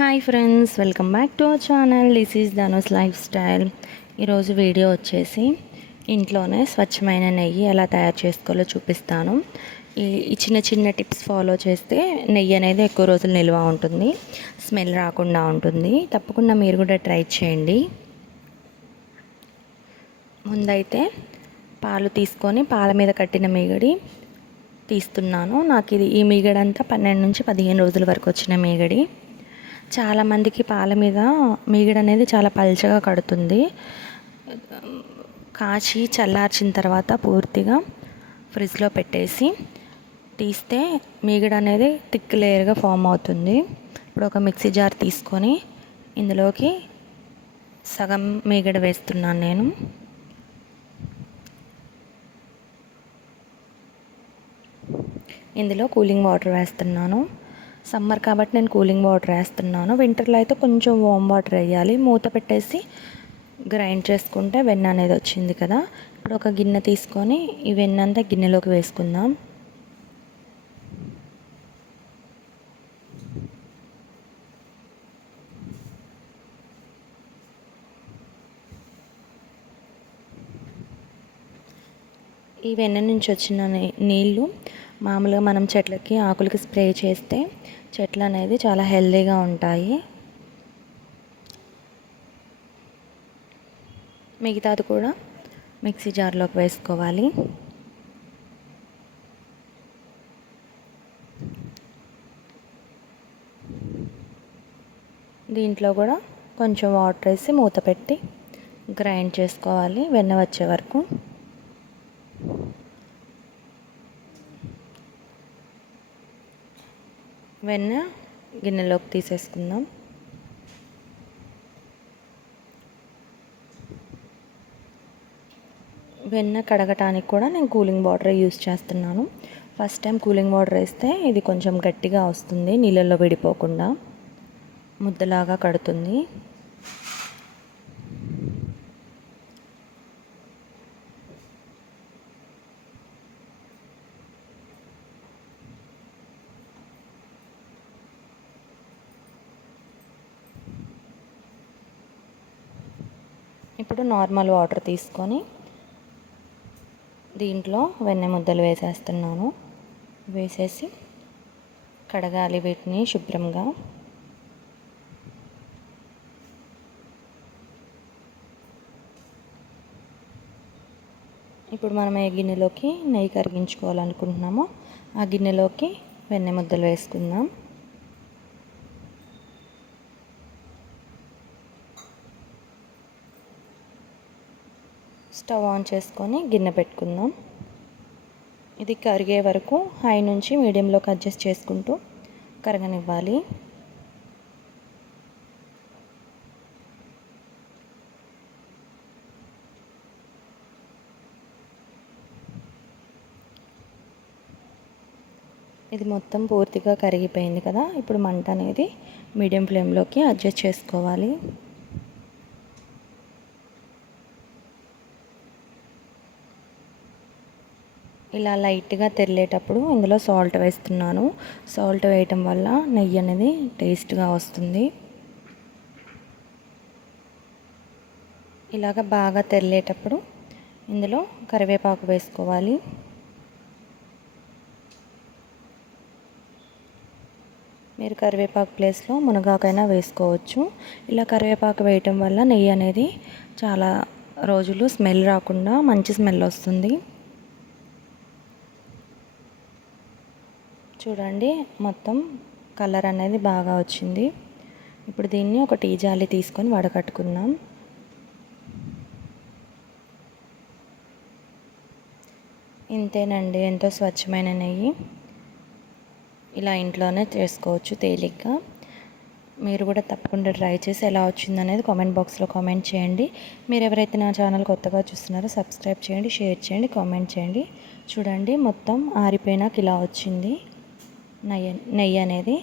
Hi friends, welcome back to our channel. This is Dhanush life style. ఈరోజు video వచ్చేసి ఇంట్లోనే స్వచ్ఛమైన నెయ్యి ఎలా తయారు చేసుకోవాలో చూపిస్తాను. ఈ చిన్న చిన్న టిప్స్ ఫాలో చేస్తే నెయ్యి అనేది ఎక్కువ రోజులు నిల్వ ఉంటుంది, స్మెల్ రాకుండా ఉంటుంది. తప్పకుండా మీరు కూడా ట్రై చేయండి. ముందైతే పాలు తీసుకొని పాల మీద కట్టిన మీగడి తీస్తున్నాను. నాకు ఈ మీగడంతా 12 నుంచి 15 రోజుల వరకు వచ్చిన మీగడి. చాలామందికి పాల మీద మీగడ అనేది చాలా పల్చగా కడుతుంది. కాచి చల్లార్చిన తర్వాత పూర్తిగా ఫ్రిడ్జ్లో పెట్టేసి తీస్తే మీగడ అనేది థిక్ లేయర్గా ఫామ్ అవుతుంది. ఇప్పుడు ఒక మిక్సీ జార్ తీసుకొని ఇందులోకి సగం మీగడ వేస్తున్నాను నేను. ఇందులో కూలింగ్ వాటర్ వేస్తున్నాను. సమ్మర్ కాబట్టి నేను కూలింగ్ వాటర్ వేస్తున్నాను. వింటర్లో అయితే కొంచెం వామ్ వాటర్ వేయాలి. మూత పెట్టేసి గ్రైండ్ చేసుకుంటే వెన్న అనేది వచ్చింది కదా. ఇప్పుడు ఒక గిన్నె తీసుకొని ఈ వెన్న అంతా గిన్నెలోకి వేసుకుందాం. ఈ వెన్న నుంచి వచ్చిన నీళ్ళు మామూలుగా మనం చెట్లకి ఆకులకి స్ప్రే చేస్తే చెట్లు అనేది చాలా హెల్తీగా ఉంటాయి. మిగతాది కూడా మిక్సీ జార్లోకి వేసుకోవాలి. దీంట్లో కూడా కొంచెం వాటర్ వేసి మూత పెట్టి గ్రైండ్ చేసుకోవాలి వెన్న వచ్చే వరకు. వెన్న గిన్నెలోకి తీసేసుకుందాం. వెన్న కడగటానికి కూడా నేను కూలింగ్ వాటర్ యూస్ చేస్తున్నాను. ఫస్ట్ టైం కూలింగ్ వాటర్ వేస్తే ఇది కొంచెం గట్టిగా వస్తుంది, నీళ్ళల్లో విడిపోకుండా ముద్దలాగా కడుతుంది. ఇప్పుడు నార్మల్ వాటర్ తీసుకొని దీంట్లో వెన్న ముద్దలు వేసేస్తున్నాను. వేసేసి కడగాలి వీటిని శుభ్రంగా. ఇప్పుడు మనం ఏ గిన్నెలోకి నెయ్యి కరిగించుకోవాలనుకుంటున్నామో ఆ గిన్నెలోకి వెన్న ముద్దలు వేసుకుందాం. స్టవ్ ఆన్ చేసుకొని గిన్నె పెట్టుకుందాం. ఇది కరిగే వరకు హై నుంచి మీడియంలోకి అడ్జస్ట్ చేసుకుంటూ కరగనివ్వాలి. ఇది మొత్తం పూర్తిగా కరిగిపోయింది కదా. ఇప్పుడు మంట అనేది మీడియం ఫ్లేమ్లోకి అడ్జస్ట్ చేసుకోవాలి. ఇలా లైట్గా తెరిలేటప్పుడు ఇందులో సాల్ట్ వేస్తున్నాను. సాల్ట్ వేయటం వల్ల నెయ్యి అనేది టేస్ట్గా వస్తుంది. ఇలాగ బాగా తెరిలేటప్పుడు ఇందులో కరివేపాకు వేసుకోవాలి. మీరు కరివేపాకు ప్లేస్లో మునగాకైనా వేసుకోవచ్చు. ఇలా కరివేపాకు వేయటం వల్ల నెయ్యి అనేది చాలా రోజులు స్మెల్ రాకుండా మంచి స్మెల్ వస్తుంది. చూడండి, మొత్తం కలర్ అనేది బాగా వచ్చింది. ఇప్పుడు దీన్ని ఒక టీ జాలి తీసుకొని వడకట్టుకుందాం. ఇంతేనండి, ఎంతో స్వచ్ఛమైన నెయ్యి. ఇలా ఇంట్లోనే చేసుకోవచ్చు తేలిగ్గా. మీరు కూడా తప్పకుండా ట్రై చేసి ఎలా వచ్చిందనేది కామెంట్ బాక్స్లో కామెంట్ చేయండి. మీరు ఎవరైతే నా ఛానల్ కొత్తగా చూస్తున్నారో సబ్స్క్రైబ్ చేయండి, షేర్ చేయండి, కామెంట్ చేయండి. చూడండి, మొత్తం ఆరిపోయినాక ఇలా వచ్చింది నెయ్యి అనేది.